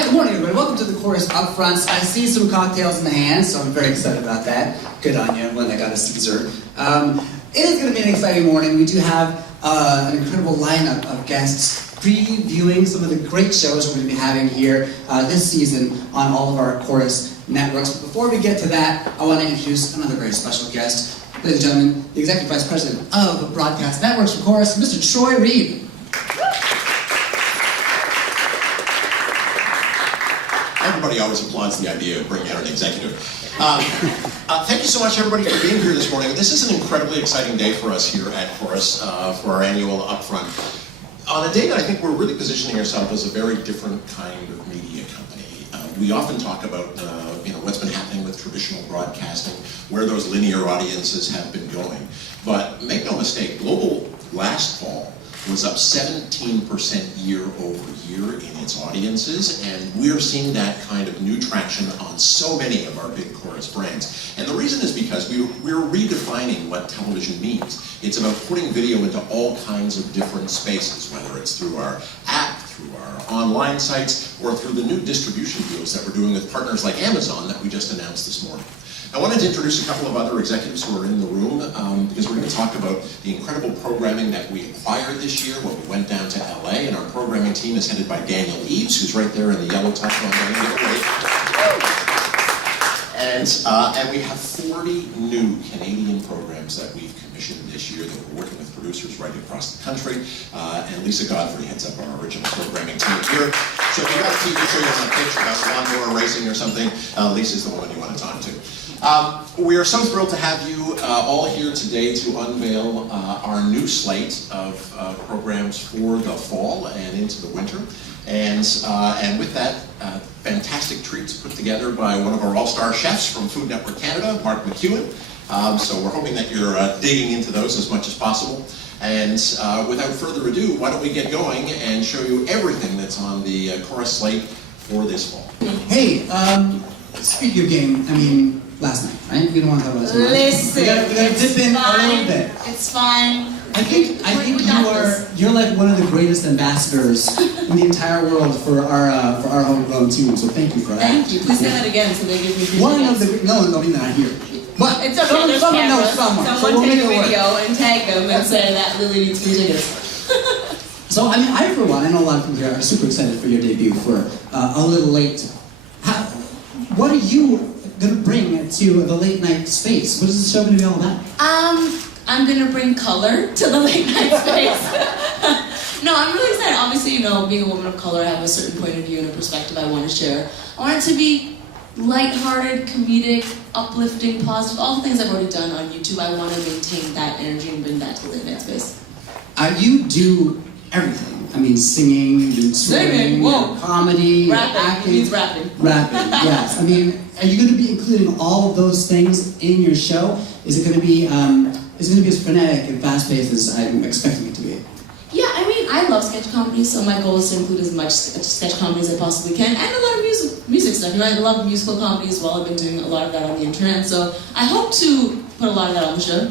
Hi, good morning, everybody. Welcome to the Corus UpFront. I see some cocktails in the hands, so I'm very excited about that. Good on you, one that got us dessert. It is going to be an exciting morning. We do have an incredible lineup of guests previewing some of the great shows we're going to be having here this season on all of our Corus networks. But before we get to that, I want to introduce another very special guest. Ladies and gentlemen, the Executive Vice President of Broadcast Networks for Corus, Mr. Troy Reed. Everybody always applauds the idea of bringing out an executive. Thank you so much, everybody, for being here this morning. This is an incredibly exciting day for us here at Corus for our annual Upfront. On a day that I think we're really positioning ourselves as a very different kind of media company. We often talk about what's been happening with traditional broadcasting, where those linear audiences have been going. But make no mistake, Global last fall was up 17% year over year in its audiences, and we're seeing that kind of new traction on so many of our big Corus brands. And the reason is because we're redefining what television means. It's about putting video into all kinds of different spaces, whether it's through our app, through our online sites, or through the new distribution deals that we're doing with partners like Amazon that we just announced this morning. I wanted to introduce a couple of other executives who are in the room because we're going to talk about the incredible programming that we acquired this year when we went down to LA, and our programming team is headed by Daniel Eves, who's right there in the yellow top on and we have 40 new Canadian programs that we've commissioned this year that we're working with producers right across the country, and Lisa Godfrey heads up our original programming team here. So if you got a TV show you want to pitch about lawnmower racing or something, Lisa's the one you want to talk to. We are so thrilled to have you all here today to unveil our new slate of programs for the fall and into the winter. And with that, fantastic treats put together by one of our all-star chefs from Food Network Canada, Mark McEwen. So we're hoping that you're digging into those as much as possible. And without further ado, why don't we get going and show you everything that's on the Corus slate for this fall. Hey, speaking of game, I mean, last night, right? We don't want to talk about this. Listen, we gotta dip in a little bit. It's fine. I think you're like one of the greatest ambassadors in the entire world for our homegrown team. So thank you for that. Thank you. Please say that again so they give me one of the no, I mean not here. But it's okay. There's someone knows someone so we'll take make a it video work. and tag them and say that Lily needs free tickets. So I mean, I for one, I know a lot of people here are super excited for your debut for a little late. What are you going to bring to the late night space? What is the show going to be all about? I'm going to bring color to the late night space. No, I'm really excited. Obviously, being a woman of color, I have a certain point of view and a perspective I want to share. I want it to be lighthearted, comedic, uplifting, positive, all the things I've already done on YouTube. I want to maintain that energy and bring that to the late night space. You do everything. I mean, singing, swimming, comedy, rapping. acting. It means rapping. Rapping, yes. I mean, are you going to be including all of those things in your show? Is it going to be as frenetic and fast-paced as I'm expecting it to be? Yeah, I mean, I love sketch comedy, so my goal is to include as much sketch comedy as I possibly can, and a lot of music stuff. I love musical comedy as well. I've been doing a lot of that on the internet, so I hope to put a lot of that on the show.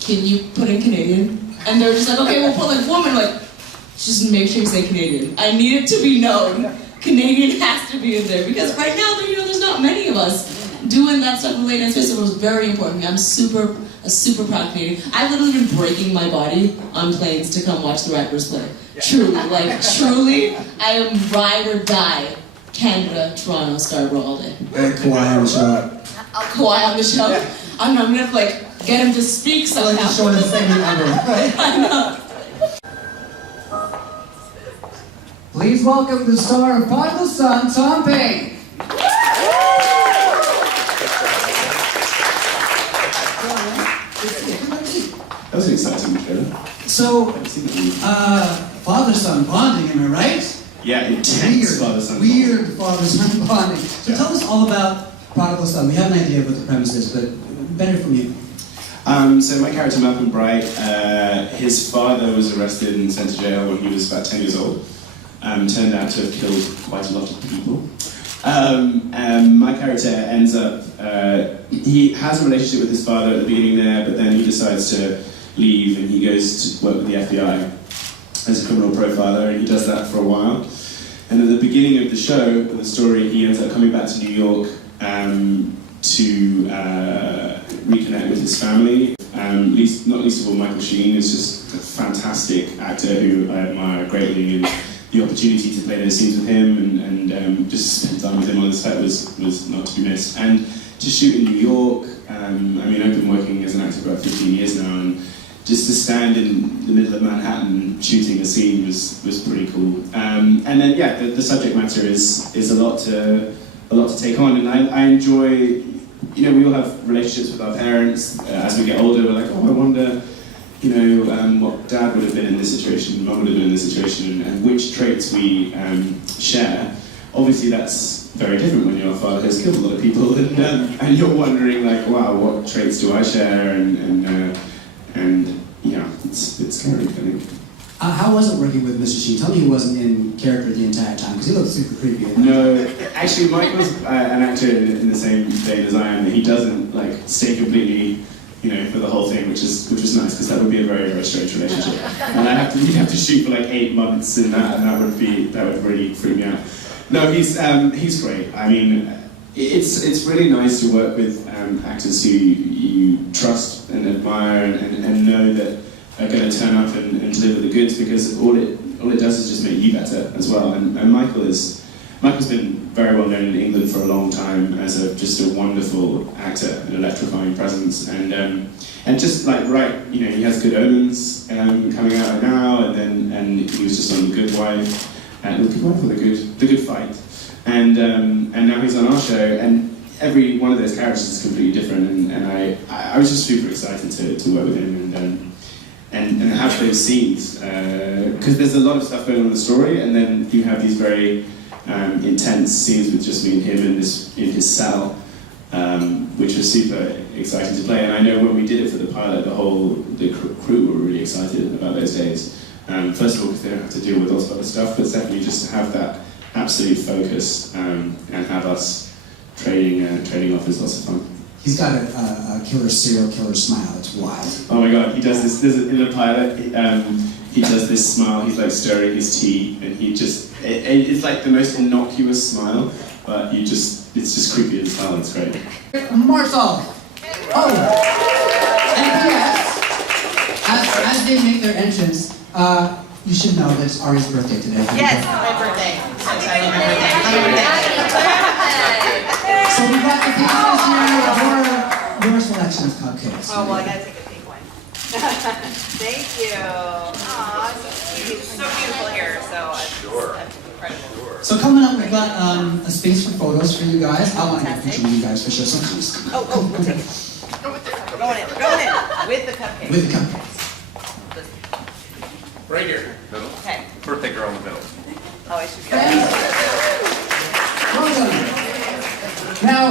Can you put in Canadian? And they're just like, okay, we'll put like woman, like, just make sure you say Canadian. I need it to be known. Canadian has to be in there, because right now, there's not many of us doing that stuff in the late night space, so it was very important to me. I'm a super proud Canadian. I've literally been breaking my body on planes to come watch the Raptors play. Truly, I am ride or die. Canada, Toronto, Scarborough all day. Kawhi on the show. Kawhi on the show. I'm gonna have to get him to speak somehow. Like the shortest segment ever, right? I know. Please welcome the star of Prodigal Son, Tom Payne. That was an exciting show. So, father-son bonding, am I right? Yeah, intense father-son bonding. Weird father-son bonding. So tell us all about Prodigal Son. We have an idea of what the premise is, but better from you. So my character, Malcolm Bright, his father was arrested and sent to jail when he was about 10 years old. Turned out to have killed quite a lot of people. My character ends up, he has a relationship with his father at the beginning there, but then he decides to leave and he goes to work with the FBI as a criminal profiler, and he does that for a while. And at the beginning of the show, the story, he ends up coming back to New York to reconnect with his family. Not least of all, Michael Sheen is just a fantastic actor who I admire greatly, and the opportunity to play those scenes with him and just spend time with him on the set was not to be missed. And to shoot in New York, I mean, I've been working as an actor for about 15 years now, and just to stand in the middle of Manhattan shooting a scene was pretty cool. And then, yeah, the subject matter is a lot to take on, and I enjoy. You know, we all have relationships with our parents. As we get older, we're like, oh, I wonder, you know, what Dad would have been in this situation, Mum would have been in this situation, and which traits we share. Obviously, that's very different when your father has killed a lot of people, and you're wondering, like, wow, what traits do I share? And yeah, it's scary, I think. How was it working with Mr. Sheen? Tell me he wasn't in character the entire time, because he looked super creepy. No, actually, Michael's an actor in the same vein as I am. That he doesn't like stay completely, you know, for the whole thing, which is nice, because that would be a very, very strange relationship. And you'd have to shoot for like 8 months in that, and that would really freak me out. No, he's great. I mean, it's really nice to work with actors who you trust and admire and know that are going to turn up and deliver the goods, because all it does is just make you better as well. And Michael's been very well known in England for a long time as just a wonderful actor, an electrifying presence, and just like you know, he has Good Omens coming out now, and he was just on The Good Wife, The Good Wife or The Good Fight, and now he's on our show, and every one of those characters is completely different, and I was just super excited to work with him and have those scenes, because there's a lot of stuff going on in the story, and then you have these very intense scenes with just me and him in his cell, which was super exciting to play. And I know when we did it for the pilot, the crew were really excited about those days. First of all, because they don't have to deal with all sorts of stuff, but secondly, just to have that absolute focus and have us trading off is lots of fun. He's got a killer serial killer smile. It's wild. Oh my god, he does this in the pilot. He does this smile. He's like stirring his tea, and it's like the most innocuous smile, but it's just creepy as hell. It's great. Marcel. Oh, and P.S. As they make their entrance, you should know that it's Ari's birthday today. Yes, my birthday. Happy birthday. So we got the pieces here. Your selection of cupcakes. Oh, well, I gotta take a pink one. Thank you. Aw, so sweet. It's so beautiful here, so that's incredible. So coming up, we've got a space for photos for you guys. I want to get a picture of you guys for sure. So please. Oh, we'll take it. We're going in. With the cupcakes. With the cupcakes. Right here, middle. Okay. Birthday girl in the middle. Oh, I should be. Well done. Now,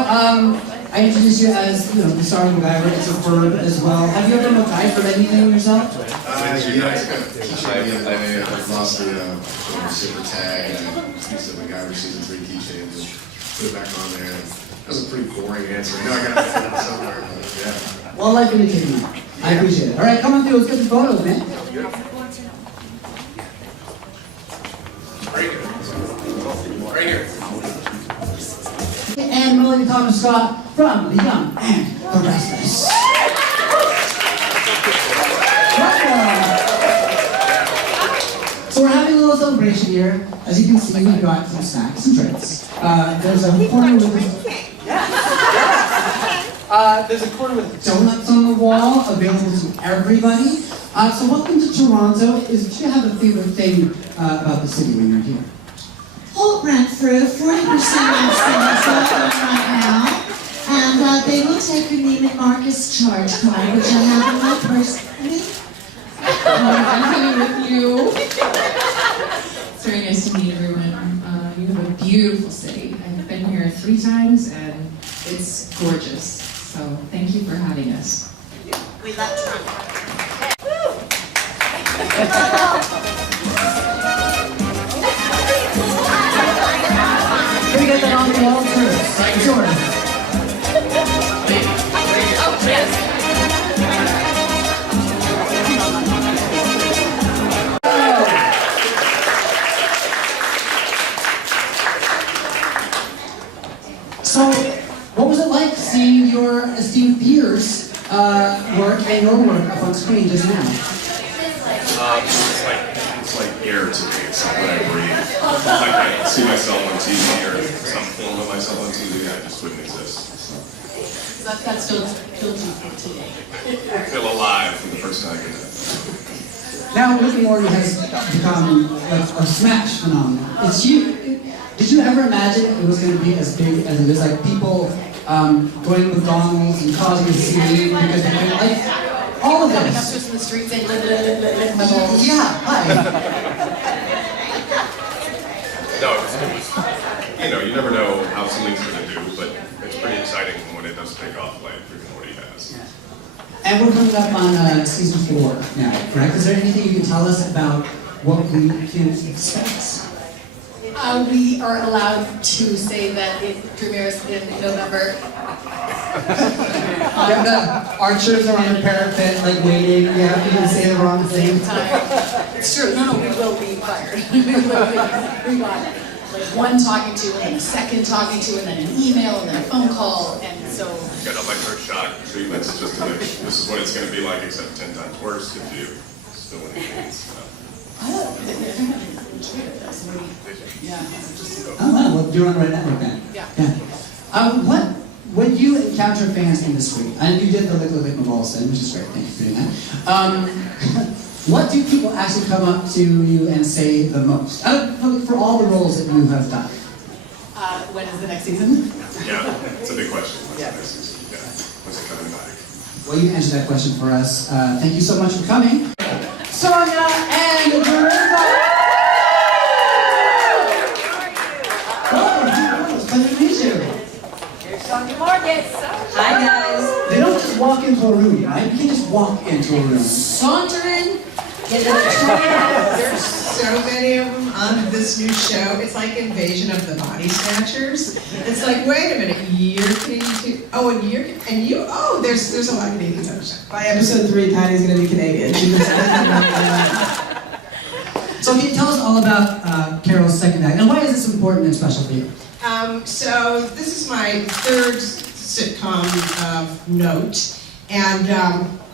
I introduced you as, you know, the star of MacGyver. It's a verb as well. Have you ever MacGyvered anything yourself? I've lost the super tag and piece of MacGyver season 3 keychains and put it back on there. That was a pretty boring answer. I know I got to put it somewhere, but yeah. Well, life imitating you. I appreciate it. All right, come on through. Let's get the photos, man. Right here. And Melody Thomas Scott from The Young and the Restless. Welcome. So we're having a little celebration here. As you can see, we've got some snacks and drinks. There's a corner with donuts on the wall available to everybody. So welcome to Toronto. Do you have a favorite thing about the city when you're here? Holt ran through 40% of sales open right now, and they will take your name and Marcus charge card, which I have in my purse. I'm coming with you. It's very nice to meet everyone. You have a beautiful city. I've been here 3 times, and it's gorgeous. So thank you for having us. We love Toronto. Can we get that on the wall first? Sure. Oh, yes. So, what was it like seeing your esteemed peers work and your work up on screen just now? It's like air to me. It's not what I breathe. Like I see myself on TV or some film of myself on TV, I just wouldn't exist. So. That still kills you for today. I feel alive from the first time I get that. Now, Rick and Morty has become like a smash phenomenon. It's you. Did you ever imagine it was going to be as big as it is? Like people going to McDonald's and causing a scene because they didn't like all of Coming up this. to us in the street saying, lick my balls. Yeah, hi. No, it was, you know, you never know how something's going to do, but it's pretty exciting when it does take off like Rick and Morty has. And we're coming up on season 4 now, correct? Is there anything you can tell us about what we can expect? We are allowed to say that it premieres in November. The archers are on the parapet, like waiting. You have to even say the wrong thing. It's true. No, we will be fired. We got like one talking to, and then a second talking to, and then an email, and then a phone call, and so. You got electroshock treatments just to make, this is what it's going to be like, except 10 times worse if you still in the Oh wow, well, you're on Right Network then. Yeah. When you encounter fans industry, and you did the Lick My Balls thing, which is great, thank you for doing that. What do people actually come up to you and say the most? For all the roles that you have done. When is the next season? Yeah, it's a big question. Yeah. When's it coming back? Well, you answered that question for us. Thank you so much for coming. Sonja and Dorinda! Pleasure to meet you. Here's Sonja Morgan. Hi guys. They don't just walk into a room, right? You can't just walk into a room. Sauntering. There's so many of them on this new show. It's like Invasion of the Body Snatchers. It's like, wait a minute, you're Canadian too? Oh, and you, oh, there's a lot of Canadians on the show. By episode 3, Patty's gonna be Canadian. So can you tell us all about Carol's second act, and why is this important and special for you? So this is my third sitcom of note, and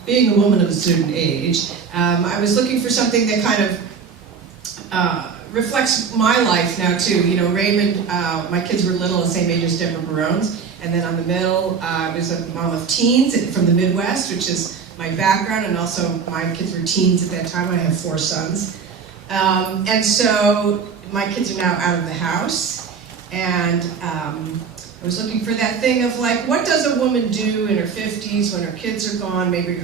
being a woman of a certain age, I was looking for something that kind of reflects my life now too. You know, Raymond, my kids were little, the same age as Deborah Barone's, and then on the middle, I was a mom of teens from the Midwest, which is my background, and also my kids were teens at that time. I have 4 sons. And so my kids are now out of the house, and I was looking for that thing of like, what does a woman do in her 50s when her kids are gone, maybe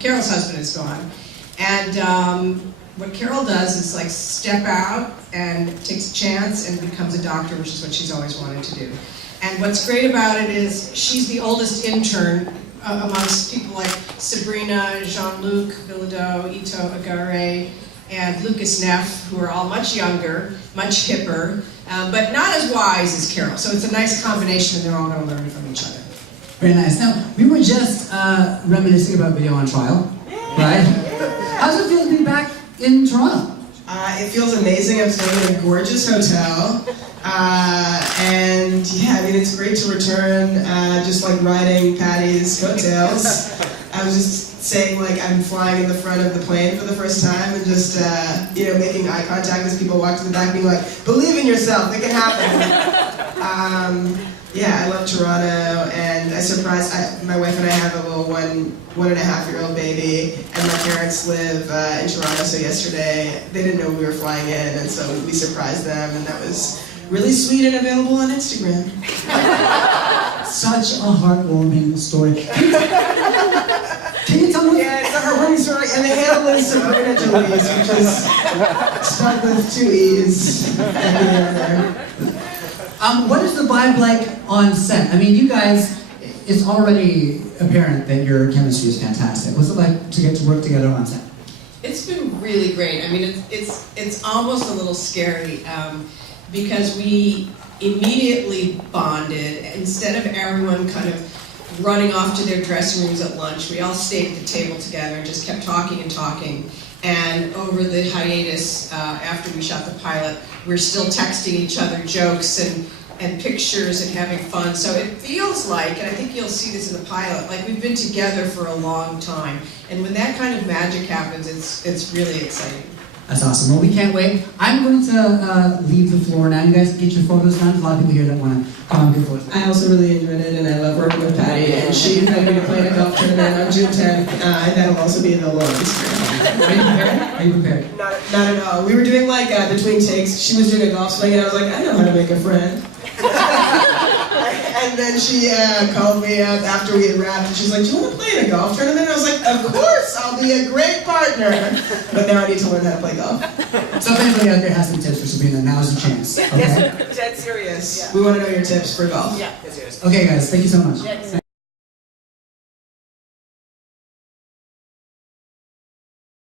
Carol's husband is gone, and what Carol does is like step out and takes a chance and becomes a doctor, which is what she's always wanted to do. And what's great about it is she's the oldest intern amongst people like Sabrina, Jean-Luc, Bilodeau, Ito Agare, and Lucas Neff, who are all much younger, much hipper, but not as wise as Carol. So it's a nice combination, and they're all going to learn from each other. Very nice. Now, we were just reminiscing about Video on Trial, right? How does it feel to be back in Toronto? It feels amazing. I'm staying in a gorgeous hotel. And yeah, I mean, it's great to return, just like riding Patty's coattails. I was just saying, like, I'm flying in the front of the plane for the first time and just, making eye contact as people walk to the back, being like, believe in yourself, it can happen. Yeah, I love Toronto, and my wife and I have a little one and a half year old baby, and my parents live in Toronto, so yesterday they didn't know we were flying in, and so we surprised them, and that was really sweet and available on Instagram. Such a heartwarming story. Can you tell me? Yeah, it's a heartwarming story, and the handle is Sabrina Jalees, which is spelled with 2 E's at the end there. What is the vibe like on set? I mean, you guys, it's already apparent that your chemistry is fantastic. What's it like to get to work together on set? It's been really great. I mean, it's almost a little scary because we immediately bonded. Instead of everyone kind of running off to their dressing rooms at lunch, we all stayed at the table together and just kept talking and talking. And over the hiatus, after we shot the pilot, we're still texting each other jokes and pictures and having fun. So it feels like, and I think you'll see this in the pilot, like we've been together for a long time. And when that kind of magic happens, it's really exciting. That's awesome. Well, we can't wait. I'm going to leave the floor now. You guys get your photos done. There's a lot of people here that want to come on your photos. I also really enjoyed it, and I love working with Patty, and she invited me to play in a golf tournament on June 10th, and that'll also be available on Instagram. Are you prepared? Are you prepared? Not at all. We were doing like between takes. She was doing a golf swing, and I was like, I know how to make a friend. And then she called me up after we had wrapped, and she's like, do you want to play in a golf tournament? And I was like, of course, I'll be a great partner. But now I need to learn how to play golf. So if anybody out there has some tips for Sabrina, now's the chance. Okay? That's serious. We want to know your tips for golf. Yeah, that's serious. Okay, guys, thank you so much.